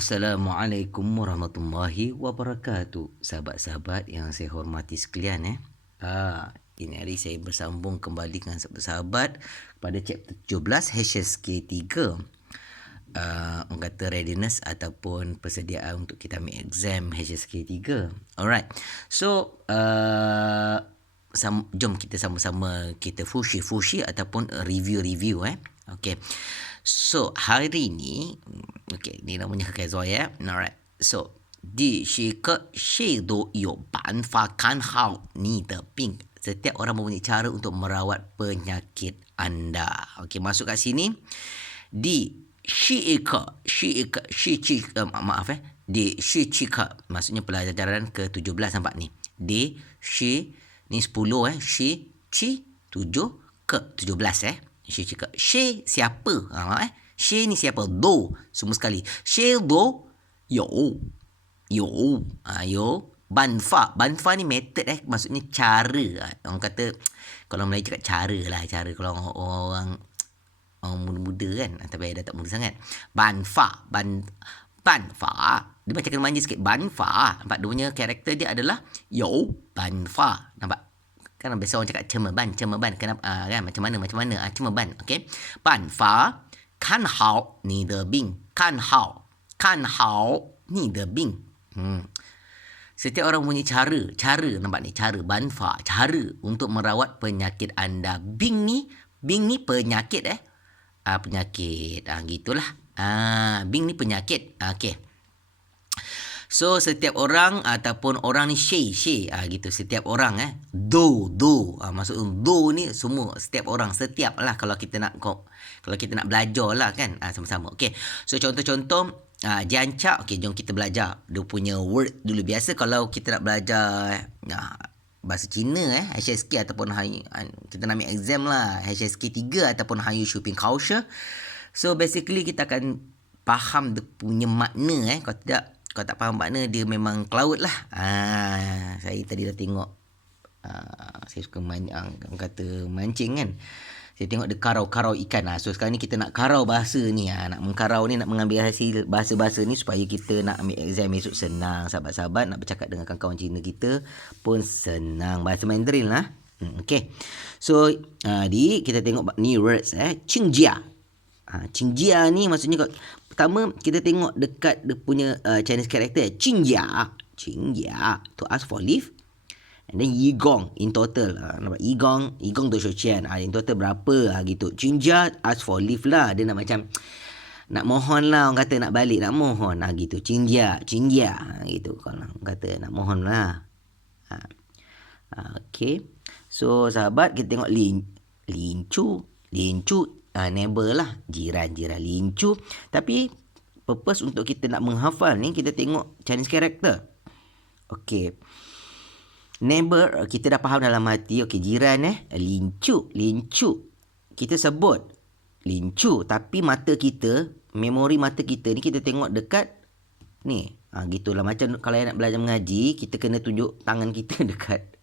Assalamualaikum warahmatullahi wabarakatuh. Sahabat-sahabat yang saya hormati sekalian ini hari saya bersambung kembali dengan sahabat-sahabat pada chapter 17 HSK 3. Orang kata readiness ataupun persediaan untuk kita ambil exam HSK 3. Alright. So jom kita sama-sama kita fushi ataupun review Okay. So hari ni ni namanya Kekezo ya. Alright. So 第十个谁都有办法看好你的病. Setiap orang mempunyai cara untuk merawat penyakit anda. Okey, masuk kat sini. Di shi ke maksudnya pelajaran ke-17 nampak ni. Di shi ni 10 shi 7 ke 17 shi ke. Shi siapa? Shi ni siapa? Do semua sekali. Shi do yo banfa ni method maksudnya cara. Orang kata kalau Melayu cakap cara kalau orang muda-muda kan, tapi dah tak muda sangat. Banfa dia macam kena manja sikit. Banfa nampak dia punya karakter dia adalah yo banfa, nampak kan biasa orang cakap cemerban kenapa kan macam mana cemerban. okey, banfa kan hao ni de bing, kan hao ni de bing. Setiap orang punya cara nampak ni, cara banfa, cara untuk merawat penyakit anda. Bing ni penyakit penyakit gitulah. Bing ni penyakit. Okey. So setiap orang ataupun orang ni she gitu, setiap orang do maksud do ni semua, setiap orang, setiap lah kalau kita nak belajar lah kan, sama-sama. Okey. So contoh-contoh jancak. Okey, jom kita belajar dia punya word dulu. Biasa kalau kita nak belajar bahasa Cina HSK ataupun kita nak ambil exam lah HSK 3 ataupun Hanyu Shopping Culture. So basically kita akan faham dia punya makna Kalau tak faham makna, dia memang cloud lah. Saya tadi dah tengok. Saya suka mancing kan. Saya tengok dia karau ikan. So sekarang ni kita nak karau bahasa ni. Nak mengkarau ni, nak mengambil hasil bahasa-bahasa ni supaya kita nak ambil exam esok senang. Sahabat-sahabat nak bercakap dengan kawan-kawan Cina kita pun senang. Bahasa Mandarin lah. Okay. So kita tengok ni words Qingjia. Qingjia ni maksudnya pertama kita tengok dekat dia punya Chinese character Qingjia to ask for leave. And then Yigong in total nampak Yigong do shouqian in total berapa gitu. Qingjia ask for leave lah, dia nak macam nak mohon lah, orang kata nak balik, nak mohon gitu. Qingjia gitu kalau orang kata nak mohon lah. Okay. So sahabat, kita tengok Lincu neighbor lah, jiran Lincu. Tapi purpose untuk kita nak menghafal ni, kita tengok Chinese character. Okay, neighbor kita dah faham dalam hati. Okay, jiran Lincu kita sebut Lincu, tapi memori mata kita ni kita tengok dekat ni. Gitulah, macam kalau nak belajar mengaji, kita kena tunjuk tangan kita dekat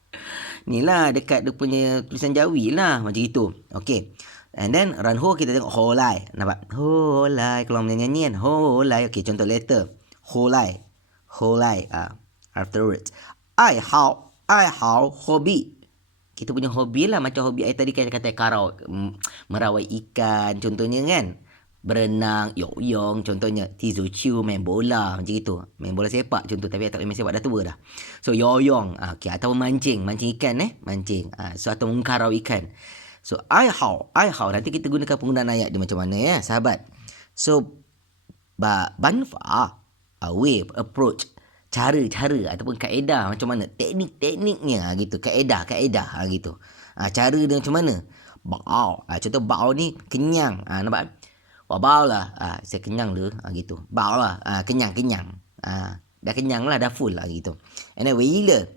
ni lah, dekat dia punya tulisan Jawi lah, macam gitu. Okay. And then Ranho kita tengok Holai. Nampak? Holai. Kalau menyanyi kan Holai. Okay, contoh letter Holai. Afterwards I hao hobi. Kita punya hobi lah, macam hobi I tadi kan kata karau, merawat ikan contohnya kan, berenang, yoyong contohnya, tizu ciu main bola macam gitu, main bola sepak contoh, tapi I tak main sepak, dah tua dah. So yoyong atau mancing ikan mancing. So atau mengkarau ikan. So I how nanti kita gunakan penggunaan ayat dia macam mana sahabat. So banfa way approach, cara ataupun kaedah macam mana, tekniknya gitu, kaedah gitu. Cara dia macam mana? Bao. Contoh bao ni kenyang. Nampak? Wah, bao lah. Saya kenyang dah gitu. Bao lah. Kenyang. Dah kenyang lah, dah full lah gitu. And then wailer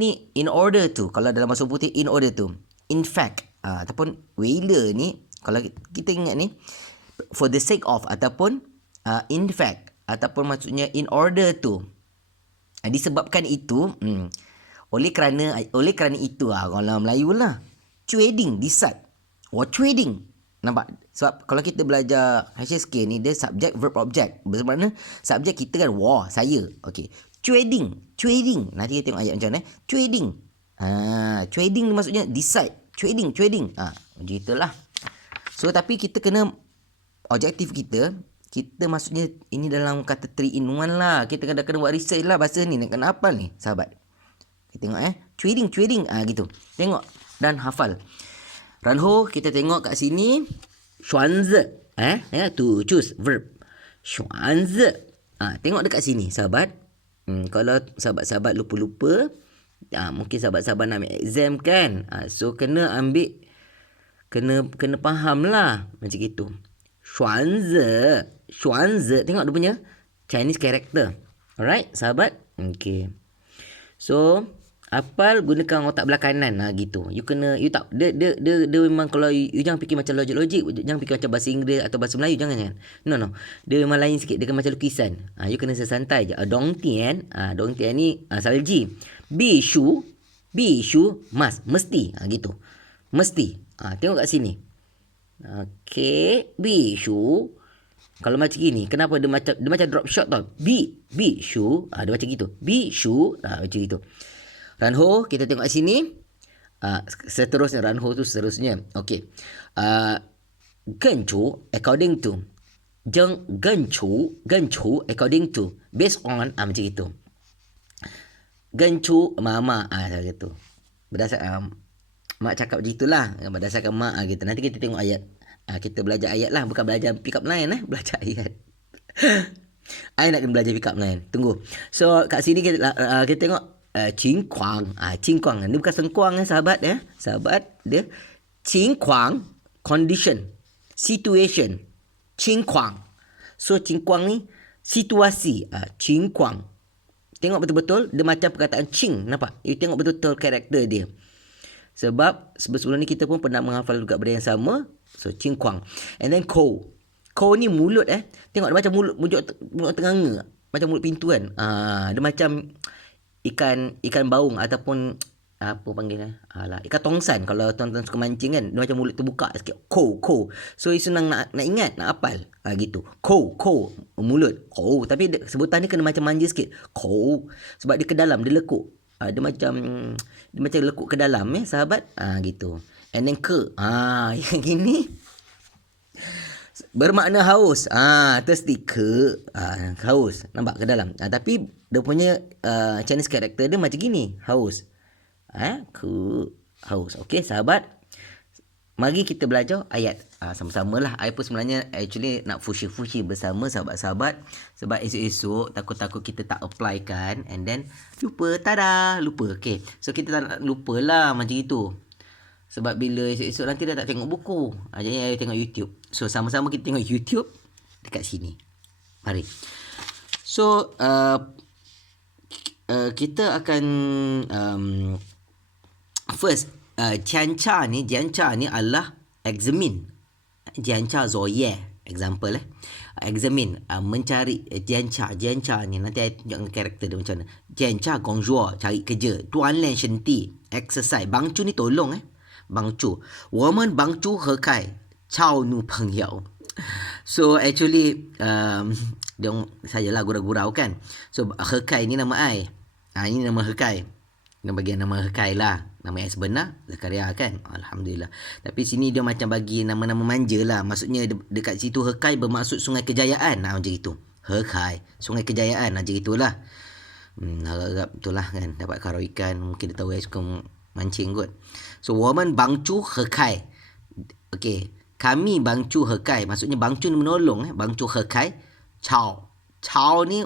ni in order to, kalau dalam bahasa putih in order to. In fact, ataupun wailer ni, kalau kita ingat ni, for the sake of ataupun in fact, ataupun maksudnya in order to, disebabkan itu, oleh kerana itu, kalau Melayu lah, trading, decide, trading, Nampak? Sebab kalau kita belajar HSK ni, dia subjek, verb, object. Bermakna subjek kita kan wah, saya. Okey. Trading. Nanti kita tengok ayat macam mana. Trading maksudnya decide. Trading. Macam itulah. So, tapi kita kena objektif kita maksudnya ini dalam kata 3 in 1 lah. Kita kena buat research lah bahasa ni. Nak kena hafal ni, sahabat. Kita tengok trading. Gitu. Tengok dan hafal. Ranho, kita tengok kat sini. Xuanzi. To choose verb. Xuanzi. Tengok dekat sini, sahabat. Kalau sahabat-sahabat lupa-lupa, mungkin sahabat-sahabat nak ambil exam kan. So, kena ambil, kena faham lah. Macam gitu. Xuanzi. Tengok dia punya Chinese character. Alright, sahabat? Okay. So, hafal gunakan otak belah kanan gitu. You tak dia memang kalau you jangan fikir macam logik, jangan fikir macam bahasa Inggeris atau bahasa Melayu, jangan. No. Dia memang lain sikit, dia macam lukisan. You kena sesantai je. Dong tian ni salji. Bi shu mesti gitu. Mesti. Tengok kat sini. Okey, bi shu. Kalau macam gini, kenapa dia macam drop shot tau. Bi shu. Dia macam gitu. Bi shu. Macam gitu. Ranho, kita tengok sini. Seterusnya, Ranho tu seterusnya. Okey. Gencu according to. Gencu according to. Based on, macam itu. Gencu mama, gitu. Berdasarkan mak cakap begitulah. Berdasarkan mak gitu. Nanti kita tengok ayat. Kita belajar ayat lah. Bukan belajar pick up line. Belajar ayat. I nak kena belajar pick up line. Tunggu. So, kat sini kita tengok. Cingkuang. Ni bukan sengkuang sahabat. Sahabat dia. Cingkuang. Condition. Situation. Cingkuang. So, cingkuang ni situasi. Cingkuang. Tengok betul-betul. Dia macam perkataan cing. Nampak? You tengok betul-betul karakter dia. Sebab sebelum ni kita pun pernah menghafal juga benda yang sama. So, cingkuang. And then ko. Ko ni mulut. Tengok dia macam mulut tenganga. Macam mulut pintu kan. Dia macam ikan baung ataupun apa panggil ikan tongsan. Kalau tuan-tuan suka mancing kan, dia macam mulut terbuka sikit. Ko. So senang nak ingat, nak hafal. Gitu. Ko mulut. Ko, tapi sebutan ni kena macam manja sikit. Ko, sebab dia ke dalam, dia lekuk. Dia macam lekuk ke dalam sahabat. Gitu. And then ke. Yang gini bermakna haus. Thirsty ke. Haus. Nampak ke dalam. Tapi dia punya Chinese character dia macam gini. Haus. Ke. Haus. Okey, sahabat. Mari kita belajar ayat. Sama-sama lah. I pun sebenarnya actually nak fushi-fushi bersama sahabat-sahabat. Sebab esok-esok takut-takut kita tak apply kan. And then lupa. Tada. Lupa. Okay. So kita tak nak lupa lah macam itu. Sebab bila esok-esok nanti dah tak tengok buku. Jadi I tengok YouTube. So sama-sama kita tengok YouTube dekat sini. Mari. So kita akan first Jiancha ni adalah examine. Jiancha zoye example examine mencari. Jiancha ni nanti saya tunjukkan karakter dia macam mana. Jiancha gongzhuo cari kerja. Tuan len shenti exercise. Bangcu ni tolong bangcu. Women bangcu hekai chao nu pengyao. So actually saya lah gurau-gurau kan. So hekai ni nama ai. Ini nama hekai. Yang bagian nama hekai lah. Nama yang sebenar Zakaria kan. Alhamdulillah. Tapi sini dia macam bagi nama-nama manja lah. Maksudnya dekat situ hekai bermaksud Sungai Kejayaan. Macam itu. Hekai. Sungai Kejayaan. Macam itulah. Harap itulah kan. Dapat karau ikan. Mungkin dia tahu saya suka mancing kot. So woman bangcu hekai. Okay. Kami bangcu hekai. Maksudnya bangcu ni menolong. Bangcu hekai. Chao. Chao ni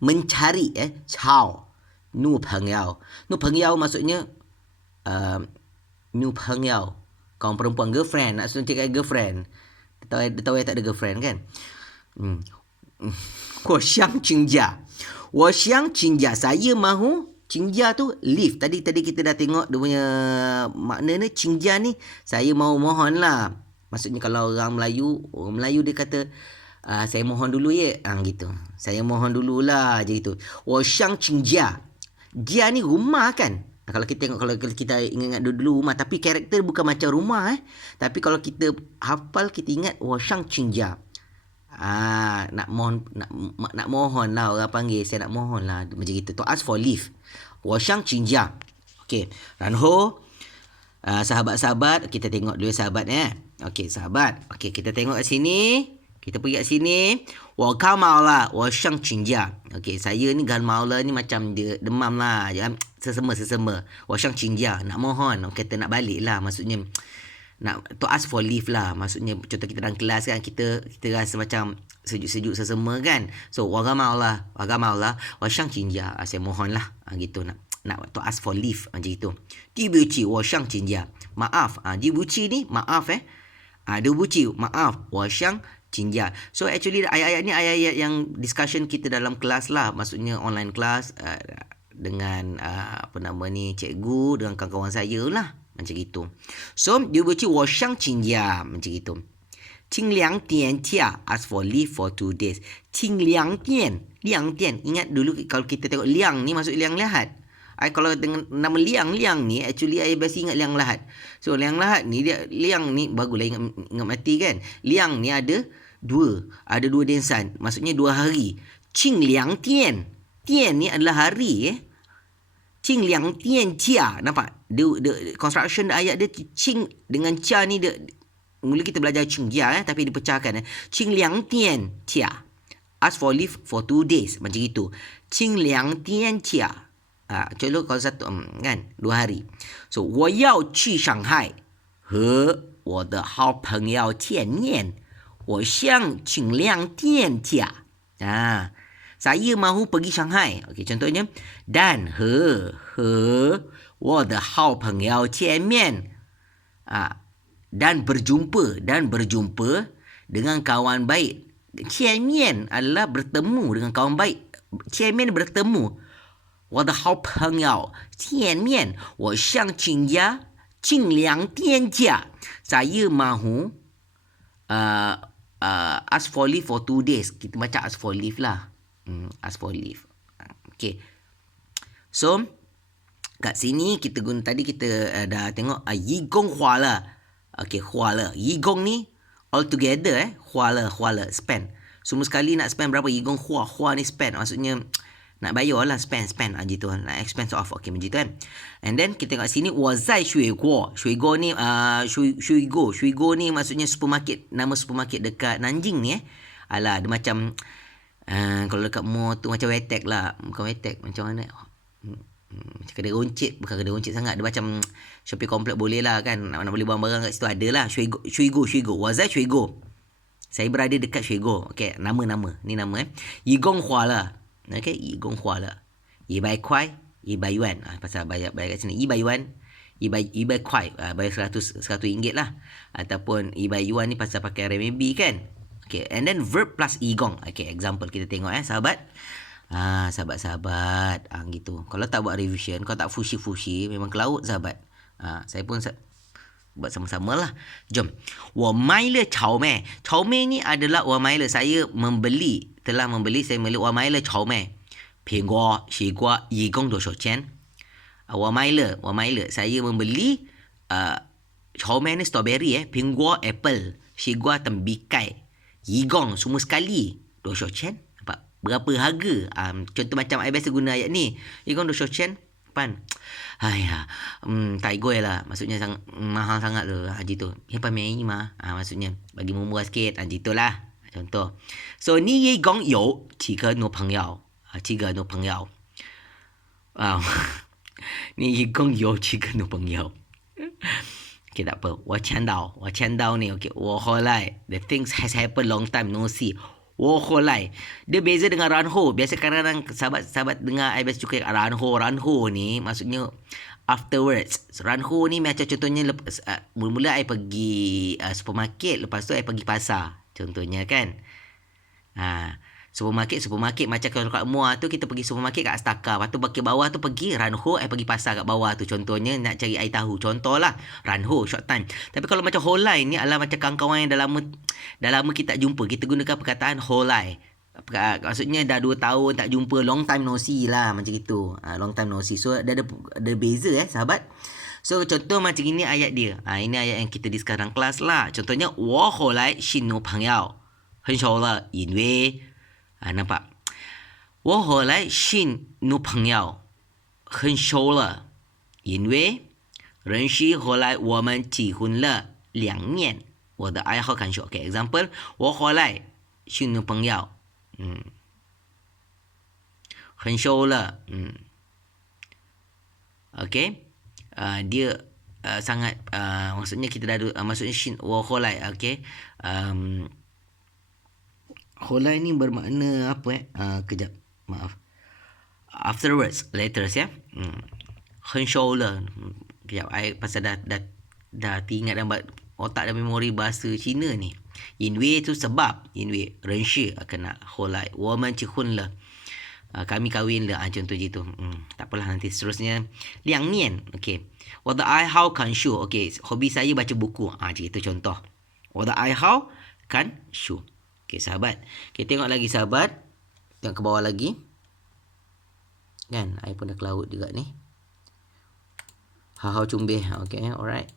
mencari. Chao. Nu pengyao. Nu pengyao maksudnya nu pengyao. Kawan perempuan, girlfriend. Nak suruh cakap girlfriend. Dia tahu tak ada girlfriend kan. Wo xiang qingja. Saya mahu. Qingja tu leave. Tadi kita dah tengok dia punya makna ni. Qingja ni saya mahu mohon lah. Maksudnya kalau orang Melayu dia kata saya mohon dulu gitu. Saya mohon dululah je gitu. Wo xiang qingja. Jia ni rumah kan. Kalau kita tengok, kalau kita ingat dulu rumah, tapi karakter bukan macam rumah Tapi kalau kita hafal, kita ingat Washang Qingjia. Nak mohon lah orang panggil, saya nak mohon lah macam gitu. To ask for leave. Washang Qingjia. Okey, Ranho, sahabat-sahabat, kita tengok dulu sahabat Okey, sahabat. Okey, kita tengok kat sini. Kita pergi kat sini. Wa kamau lah, wa shang qingjia. Okey, saya ni galmau lah ni macam dia demam lah. Sesama. Wa shang qingjia, nak mohon. Kata nak balik lah, maksudnya nak to ask for leave lah. Maksudnya contoh kita dalam kelas kan, kita rasa macam sejuk-sejuk sesama kan. So wa kamau lah, wa shang qingjia. Saya mohon lah. Gitu nak to ask for leave macam itu. Dibuci wa shang qingjia. Maaf. Dibuci ni maaf dibuci maaf. Wa shang Qingjia. So actually ayat-ayat ni ayat-ayat yang discussion kita dalam kelas lah. Maksudnya online kelas dengan cikgu, dengan kawan-kawan saya lah. Macam gitu. So dia baca Washang Qingjia macam gitu. Qing liang tian tia, ask for leave for 2 days. Qing liang tian. Ingat dulu kalau kita tengok liang ni maksud liang lahat. Kalau dengan nama liang ni actually saya biasa ingat liang lahat. So liang lahat ni dia, liang ni baguslah ingat mati kan. Liang ni ada dua densan, maksudnya 2 hari. Qing liang tian ni adalah hari Qing liang tian cia. Nampak dia construction ayat dia qing dengan cia ni dia, mula kita belajar qingjia tapi dipecahkan Qing liang tian cia, ask for leave for 2 days macam itu. Qing liang tian cia. Contoh kalau satu kan 2 hari. So 我要去上海和我的好朋友见面，我想请2天假。Saya mahu pergi Shanghai. Okey, contohnya dan 和我的好朋友见面。dan berjumpa dengan kawan baik. 见面 adalah bertemu dengan kawan baik. 见面 bertemu. 我的好朋友见面，我想请假，请2天假。Saya mahu ask for leave for 2 days. Kita baca ask for leave lah. Ask for leave. Okay. So, kat sini kita guna, tadi kita dah tengok yigong hua le. Okay, hua le. Yigong ni all together hua le, spend. Semua sekali nak spend berapa? Yigong hua ni spend. Maksudnya nak bayar lah, spend gitu, nak expense off. Okay, macam tu kan. And then kita tengok sini 我在水果ni水果ni maksudnya supermarket, nama supermarket dekat Nanjing ni Alah, dia macam kalau dekat mall tu macam Wetek lah, bukan Wetek, macam mana macam kedai runcit, bukan kedai runcit sangat, dia macam shopping complex boleh lah kan, nak beli barang-barang kat situ ada lah. 水果我在水果, saya berada dekat 水果. Okay, nama ni nama Yigong Hua lah. Okay, yigong hua le. 100 kuai, 100 yuan. Pasal bayar kat sini 100 yuan, 100 kuai, bayar 100 ringgit lah. Ataupun 100 yuan ni pasal pakai renminbi kan. Okay, and then verb plus yigong. Okay, example kita tengok sahabat. Sahabat-sahabat. Gitu. Kalau tak buat revision, kalau tak fushi, memang ke laut sahabat. Saya pun buat sama-sama lah. Jom. 我买了草莓. 草莓 ni adalah 我买了, saya telah membeli, saya membeli 我买了草莓. 苹果, 西瓜, 一共多少钱? 我买了, saya membeli 草莓 ni strawberry 苹果 apple, 西瓜 tembikai, 一共 semua sekali 多少钱? Berapa harga? Contoh macam saya biasa guna ayat ni. 一共多少钱? Pan. Tai goi lah. Maksudnya mahal sangat tu. Gitu. Yang paling mah. Maksudnya bagi murah sikit. Gitulah. Contoh. So, 你一共有几个女朋友? 几个女朋友. 你一共有几个女朋友? Okay, tak apa. 我签到 ni. Okay. 我回来. The things has happened long time no see. 我回来. Dia beza dengan ranho. Biasa kadang-kadang sahabat dengar I biasa suka ranho ni maksudnya afterwards. Ranho ni macam contohnya mula-mula I pergi supermarket, lepas tu I pergi pasar. Contohnya kan. Supermarket macam kalau kat mall tu kita pergi supermarket kat Astaka. Lepas tu bawah bawah tu pergi ranho, I pergi pasar kat bawah tu. Contohnya nak cari air tahu. Contohlah ranho short time. Tapi kalau macam whole line ni adalah macam kawan-kawan yang dah lama kita tak jumpa. Kita gunakan perkataan whole line. Maksudnya dah 2 tahun tak jumpa, long time no see lah, macam gitu. Long time no see. So ada beza sahabat. So contoh macam ini ayat dia. Ini ayat yang kita discuss dalam kelas lah. Contohnya 我后来新女朋友很熟了，因为nampak. 我后来新女朋友很熟了，因为认识后来我们结婚了2年。我的爱好看书。Okay, example. 我后来新女朋友很熟了。Okay. Dia sangat maksudnya kita dah maksudnya shin wa kholai. Okay. Kholai ni bermakna apa kejap, maaf. Afterwards, letters ya. 很熟了. Kejap, I pasal dah teringat dalam otak dan memori bahasa Cina ni. 因为 tu sebab, 因为认识 kena 后来我们结婚了. Kami kahwin lah, contoh je tu. Tak apalah, nanti seterusnya 2年. Okey. 我的爱好看书. Okey, hobi saya baca buku. Macam itu contoh. 我的爱好看书. Okey, sahabat. Kita tengok lagi sahabat. Tengok ke bawah lagi. Kan, I pun dah ke laut juga ni. Hau cumbih. Okey, alright.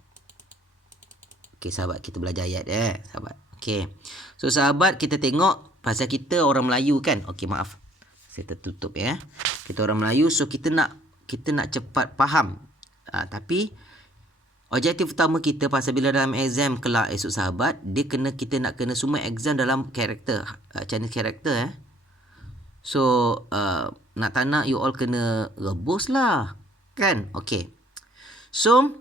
Okey, sahabat, kita belajar ayat sahabat. Okey. So sahabat, kita tengok pasal kita orang Melayu kan. Okey, maaf. Saya tertutup ya. Kita orang Melayu, so kita nak cepat faham. Tapi objektif utama kita pasal bila dalam exam kelak esok sahabat, kita nak kena semua exam dalam karakter, Chinese karakter So nak tak nak you all kena rebus lah. Kan? Okey. So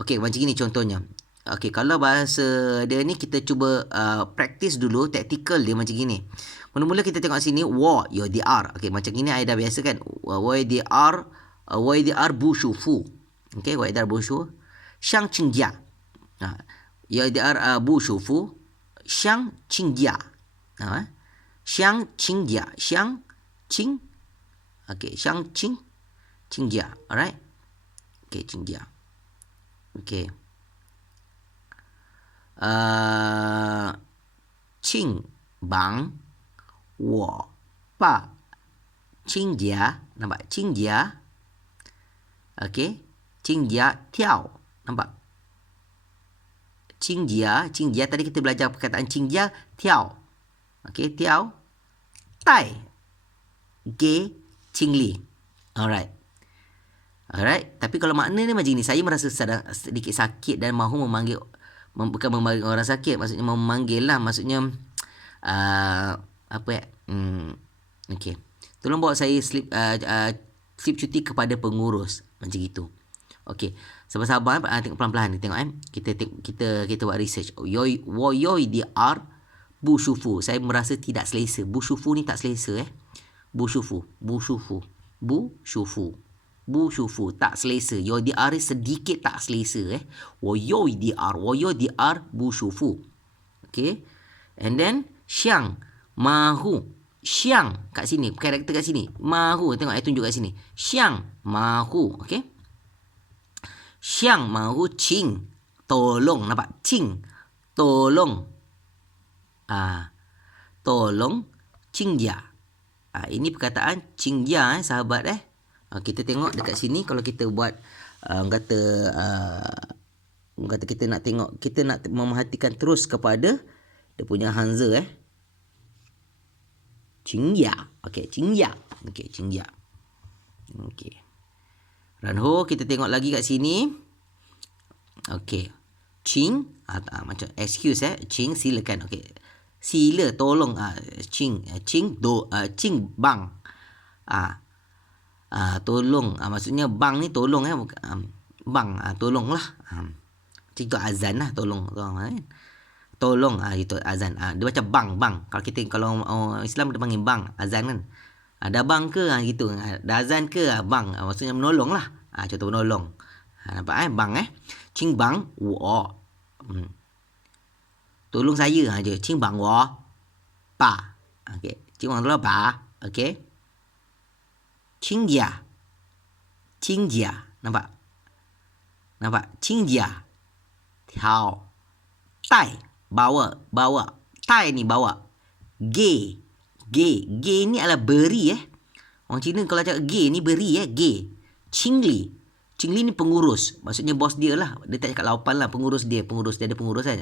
okey, macam ni contohnya. Okey, kalau bahasa dia ni kita cuba practice dulu tactical dia macam gini. Mula-mula kita tengok sini wo yo di r. Okey, macam gini I dah biasa kan. Wo di r bu shu fu. Okey, wo di r bu shu xiang qing jia. Yo di r bu shu fu xiang qing jia. Xiang qing jia, xiang qing. Okey, xiang qing jia. Alright. Okey, qing jia. Okey. Qing bang 我爸亲家. Nampak? 亲家. Okey. 亲家跳. Nampak? 亲家. Tadi kita belajar perkataan 亲家 跳. Okey, 跳. 带 给 清理. Alright. Tapi kalau makna ni macam ni, saya merasa sedikit sakit dan mahu memanggil, bukan memanggil orang sakit, maksudnya memanggil lah, maksudnya okey. Tolong bawa saya slip cuti kepada pengurus, macam gitu. Okey. Sabar-sabar, tengok pelan-pelan ni, tengok kita buat research. Yoi di r bu shufu. Saya merasa tidak selesa. Bu shufu ni tak selesa Bu shufu tak selesa. Yo di r sedikit tak selesa Yo di r bu shufu. Okey. And then xiang mahu. Xiang kat sini, karakter kat sini. Mahu, tengok saya tunjuk kat sini. Xiang mahu, okey. Xiang mahu qing, tolong, nampak? Qing, tolong. Tolong qingja. Ini perkataan qingja sahabat kita tengok dekat sini, kalau kita buat kata kita nak tengok, kita nak memerhatikan terus kepada dia punya hanza qingja. Okey, qingja. Okey, qingja. Okey. Ranho, kita tengok lagi kat sini. Okey. Qing macam excuse Qing silakan. Okey. Sila tolong Qing bang. Tolong maksudnya bang ni tolong bang tolonglah. Macam tu azan lah, tolong tolong itu azan. Dia macam bang. Kalau Islam dia panggil bang, azan kan. Ada bang ke gitu. Ada azan ke bang. Maksudnya menolong lah. Contoh menolong. Nampak bang Qing bang wo. Tolong saya je. Qing bang wo pa. Okey. Qing bang tolong pa. Okey. Qing jia. Nampak? Qing jia. Tiao. Tai. Bawa. Tai ni bawa. Ge. Gay ni adalah beri Orang Cina kalau cakap gay ni beri gay. Qingli ni pengurus. Maksudnya bos dia lah. Dia tak cakap laupan lah. Pengurus dia ada pengurus kan.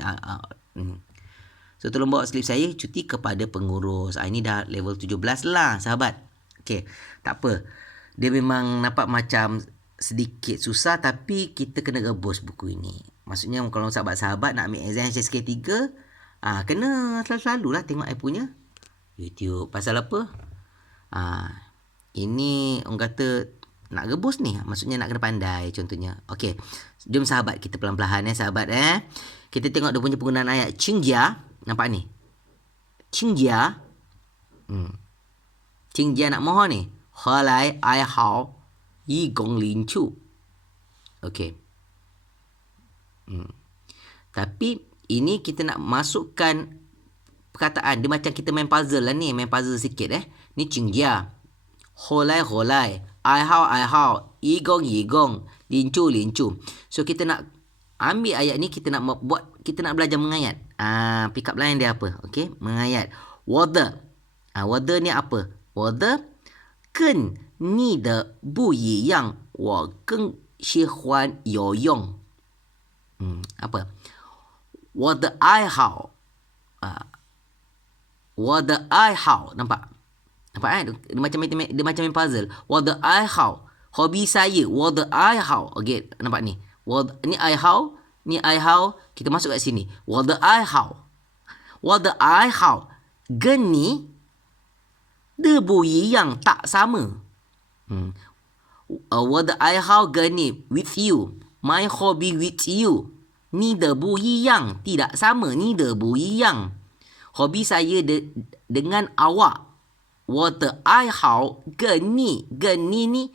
So tolong bawa slip saya cuti kepada pengurus. Ini dah level 17 lah sahabat. Okay, tak apa. Dia memang nampak macam sedikit susah, tapi kita kena rebus buku ini. Maksudnya kalau sahabat-sahabat nak ambil exam HSK 3, kena selalu lah tengok I punya YouTube. Pasal apa? Ini orang kata nak rebus ni. Maksudnya nak kena pandai contohnya. Okey. Jom sahabat kita pelan-pelan sahabat Kita tengok dia punya penggunaan ayat. Qingjia. Nampak ni? Qingjia. Qingjia nak mohon ni. Helai ai hao yi gong lin chu. Okey. Tapi ini kita nak masukkan perkataan. Dia macam kita main puzzle lah ni. Main puzzle sikit Ni Qingjia. Holai, ai hao, yi gong, lin chu. So kita nak ambil ayat ni, kita nak belajar mengayat. Pick up line dia apa? Okey, mengayat. Water. Water ni apa? Water 跟你的不一样，我更喜欢游泳。apa? 我的爱好，我的爱好，nampak? Nampak Dia macam main puzzle. 我的爱好 hobi saya. 我的爱好 okey, nampak ni. Ni 爱好 kita masuk kat sini. 我的爱好跟你的不一样 tak sama. 我的爱好跟你 with you. My hobby with you. 你的不一样 tidak sama. 你的不一样 hobi saya dengan awak. 我的爱好跟你ni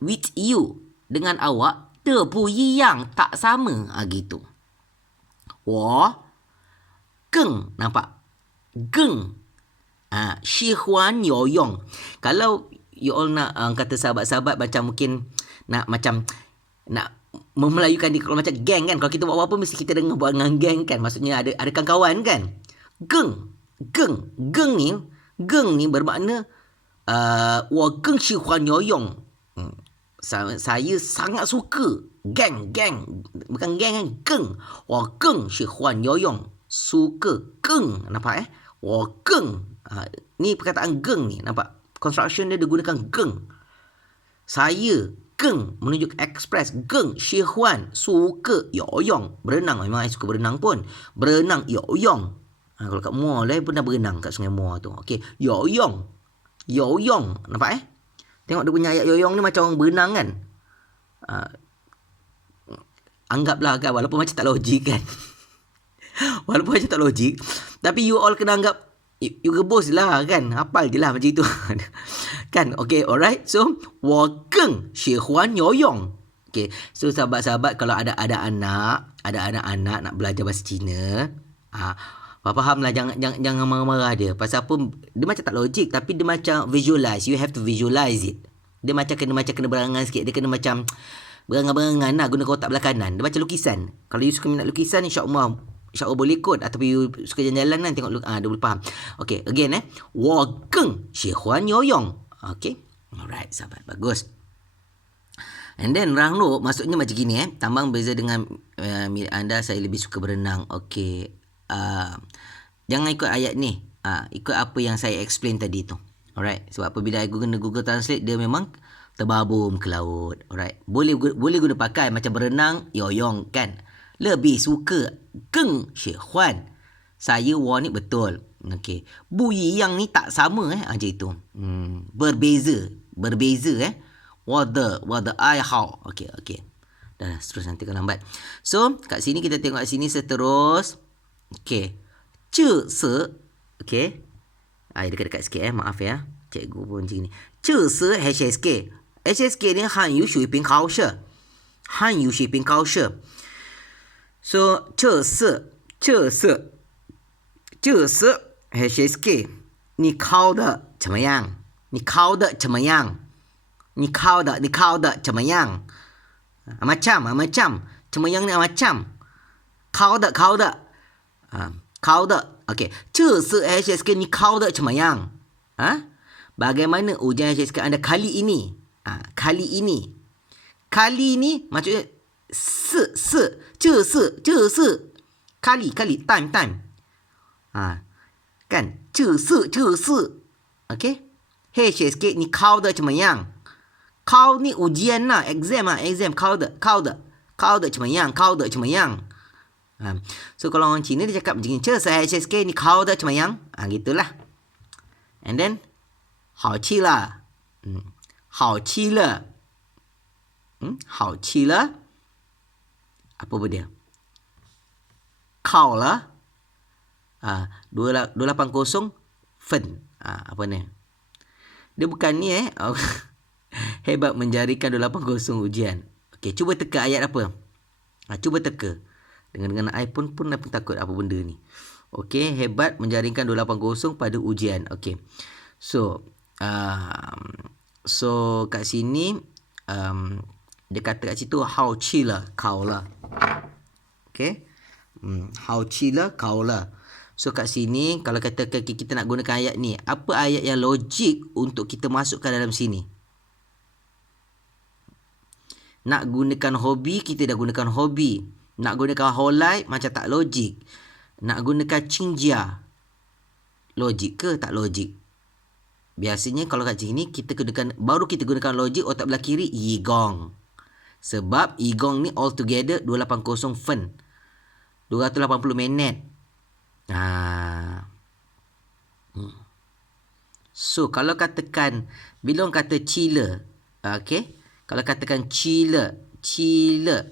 with you dengan awak 的不一样 tak sama gitu. 我更 nampak 更喜欢游泳. Kalau you all nak kata sahabat-sahabat macam mungkin nak memelayukan dia, kalau macam geng kan, kalau kita buat apa-apa mesti kita dengar buat dengan geng kan, maksudnya ada kawan kan. Geng ni bermakna 我更喜欢游泳. Saya sangat suka. Geng bukan geng kan, geng. 我更喜欢游泳. Suka. Geng, nampak 我更ni perkataan geng ni, nampak construction dia gunakan geng. Saya geng menunjuk express. Geng 喜欢 suka 游泳, berenang. Memang saya suka berenang pun. Berenang 游泳. Kalau kat mall pernah berenang kat sungai Muar tu. Okey, 游泳. Nampak Tengok dia punya ayat 游泳ni macam orang berenang kan. Anggaplah kan, walaupun macam tak logik kan. Walaupun macam tak logik, tapi you all kena anggap you rebus lah kan. Hafal je lah macam itu. Kan? Okay, alright. So, 我更喜欢游泳. Okay, so sahabat-sahabat, kalau ada anak-anak nak belajar bahasa Cina, faham lah, jangan marah-marah dia. Pasal apa? Dia macam tak logik, tapi dia macam visualize. You have to visualize it. Dia macam kena berangan sikit. Dia kena macam berangan-berangan lah, guna kotak belah kanan. Dia macam lukisan. Kalau you suka minat lukisan, insyaAllah boleh kot. Ataupun you suka jalan-jalan kan, tengok dia boleh faham. Okay, again 我更喜欢游泳. Okay, alright sahabat, bagus. And then Rahno maksudnya macam gini Tambang beza dengan anda, saya lebih suka berenang. Okay, jangan ikut ayat ni, ikut apa yang saya explain tadi tu. Alright, sebab apabila I guna Google Translate, dia memang terbabum ke laut. Alright, boleh guna pakai macam berenang, yoyong kan. Lebih suka, geng syihwan. Saya war ni betul. Okay, buyi yang ni tak sama macam itu. Berbeza 我的爱好. Okay. Dah terus nanti kalau lambat. So kat sini kita tengok kat sini seterus. Okay, 这是 okay, dekat-dekat sikit maaf ya, cikgu pun macam ni. 这是 HSK ni 汉语水平考试. So 这是 HSK. 你考的怎么样？你考的怎么样？ Macam 怎么样呢？ macam 考的 okay, 这是 HSK 你考的怎么样？ Bagaimana ujian saya cakap anda kali ini? Kali ini. Kali ni maksudnya ce. Kali, time. Kan? ce. Okey? Hey, 学 sikit ni kau的怎么样? Kau ni ujian lah, exam. Kau的怎么样? So kalau orang Cina dia cakap macam ni, 这是 HSK ni kau的怎么样? Gitulah. And then 好气了. 好气了. 好气了. Apa dia? Kau lah. 280 fen. Apa ni? Dia bukan ni hebat menjarikan 280 ujian. Okey, cuba teka ayat apa? Cuba teka. Dengan iPhone pun takut apa benda ni. Okey, hebat menjaringkan 280 pada ujian. Okey. So kat sini dia kata kat situ hao qi le kau lah. Okey. Hao qi le kau lah. So kat sini kalau kata kita nak gunakan ayat ni, apa ayat yang logik untuk kita masukkan dalam sini? Nak gunakan hobi, kita dah gunakan hobi. Nak gunakan whole life, macam tak logik. Nak gunakan cingjia, logik ke tak logik? Biasanya kalau kat sini baru kita gunakan logik, otak belah kiri yigong. Sebab yigong ni all together 280 fen. 280 minit. So kalau katakan bila orang kata cila, okey, kalau katakan cila,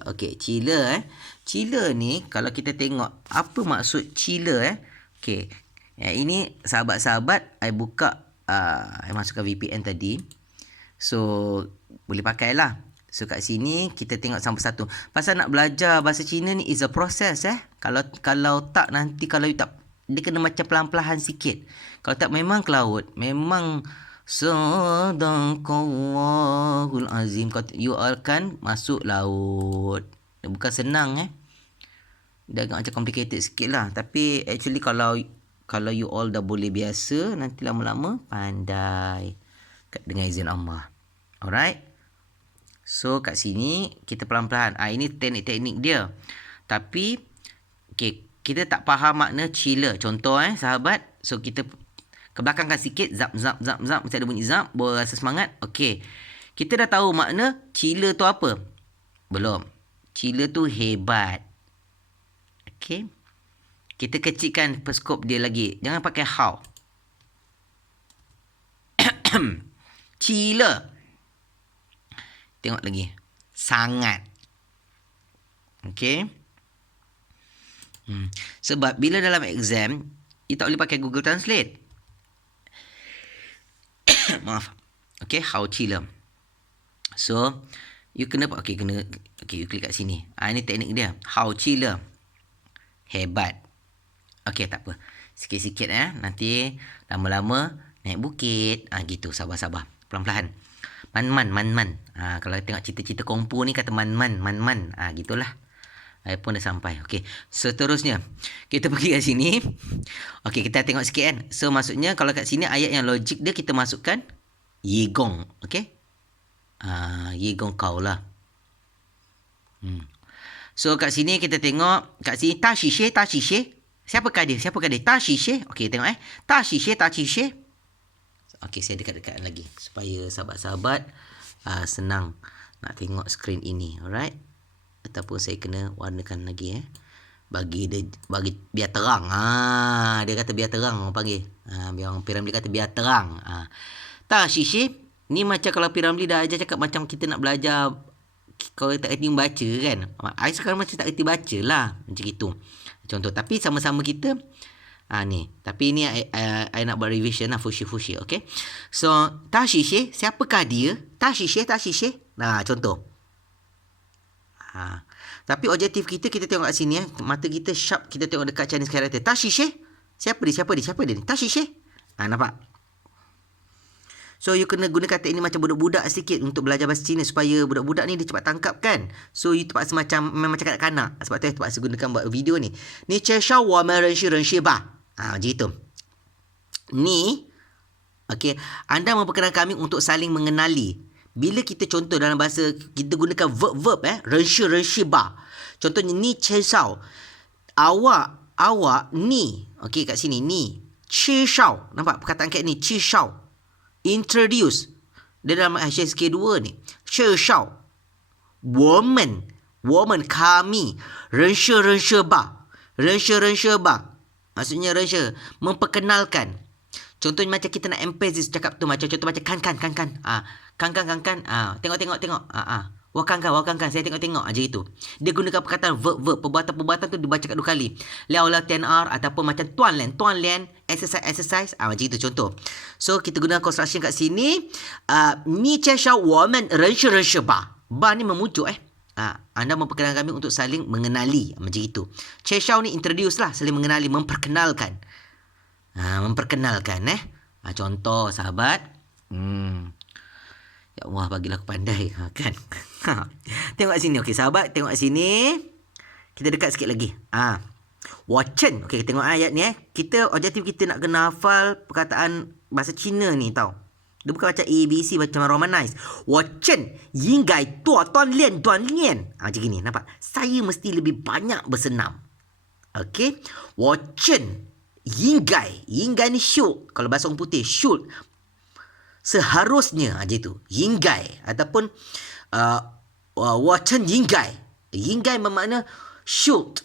okey, cila cila ni kalau kita tengok apa maksud cila okey, ini sahabat-sahabat I buka I masukkan VPN tadi, so boleh pakailah. So kat sini kita tengok sampai satu. Pasal nak belajar bahasa Cina ni is a process Kalau tak nanti kalau you tak, dia kena macam pelan-pelan sikit. Kalau tak memang ke laut. Memang Sadaqallahul Azim, you akan masuk laut. Bukan senang Dia agak macam complicated sikit lah. Tapi actually kalau you all dah boleh biasa, nanti lama-lama pandai dengan izin Allah. Alright. So kat sini kita pelan-pelan. Ini teknik-teknik dia. Tapi okay, kita tak faham makna cila. Contoh sahabat. So kita ke belakangkan sikit. Zap. Mesti ada bunyi zap. Baru rasa semangat. Okay. Kita dah tahu makna cila tu apa? Belum. Cila tu hebat. Okay. Kita kecilkan perskop dia lagi. Jangan pakai how. Cila. Tengok lagi. Sangat. Okay. Sebab bila dalam exam, you tak boleh pakai Google Translate. Maaf. Okay, how cila. So, you kena, okay, you klik kat sini. Ini teknik dia. How cila. Hebat. Okay, tak apa. Sikit-sikit nanti lama-lama naik bukit. Gitu, sabar-sabar. Pelan-pelan. Man. Kalau tengok cerita-cerita kompo ni kata man. Gitulah. I pun dah sampai. Okey. Seterusnya kita pergi kat sini. Okey, kita tengok sikit So maksudnya kalau kat sini ayat yang logik dia kita masukkan yigong. Okey. Yigong kau lah. So kat sini kita tengok kat sini ta shishe. Siapakah dia? Ta shishe. Okey, tengok Ta shishe. Okey, saya dekat-dekat lagi supaya sahabat-sahabat senang nak tengok skrin ini. Alright. Ataupun saya kena warnakan lagi bagi biar terang. Dia kata biar terang orang panggil. Biar orang Piramli kata biar terang. Ta shishe ni macam kalau Piramli dah ajar cakap macam kita nak belajar kalau tak kerti membaca kan. I sekarang macam tak kerti baca lah. Macam itu. Contoh. Tapi sama-sama kita ni. Tapi ni I nak buat revision lah. Fushi. Okay. So, ta shishe. Siapakah dia? Ta shishe. Contoh. Tapi objektif kita tengok kat sini mata kita sharp. Kita tengok dekat Chinese character. Ta shishe. Siapa dia ni? Ta shishe. Nampak? So, you kena gunakan teknik macam budak-budak sikit untuk belajar bahasa Cina supaya budak-budak ni dia cepat tangkap kan. So, you terpaksa macam kanak-kanak. Sebab tu, terpaksa gunakan buat video ni. Ni, 介绍我们认识吧. Macam itu. Ni, Okey, anda memperkenalkan kami untuk saling mengenali. Bila kita contoh dalam bahasa, kita gunakan verb-verb renshi ba. Contohnya ni cesau. Awak ni. Okey, kat sini ni. Cesau. Nampak perkataan kat ni cesau. Introduce. Dia dalam HSK2 ni. Cesau. Woman kami. Renshi ba. Renshi ba. Maksudnya renshi memperkenalkan. Contohnya macam kita nak emphasis cakap tu, macam contoh macam kan. Kan. Tengok. Wah kan. Saya tengok. Aja itu. Dia gunakan perkataan verb. Perbuatan tu dibaca kat 2 kali. Liao TNR ataupun macam tuan lian. Exercise. Macam itu contoh. So kita guna construction kat sini. Ni cesau woman renshi ba. Ba ni memujuk anda memperkenalkan kami untuk saling mengenali. Macam itu. Cesau ni introduce lah. Saling mengenali. Memperkenalkan. Contoh sahabat. Ya Allah, bagilah aku pandai. Kan. Tengok sini. Okey sahabat, tengok sini. Kita dekat sikit lagi. Wachen. Okey, tengok ayat ni Kita objektif kita nak kena hafal perkataan bahasa Cina ni tau. Dia bukan macam ABC macam romanize. Wachen yinggai tuan lian. Macam gini, nampak? Saya mesti lebih banyak bersenam. Okey. Wachen Yinggai ni should. Kalau bahasa orang putih, should. Seharusnya aja itu. Yinggai. Ataupun Wachen Yinggai. Yinggai bermakna should.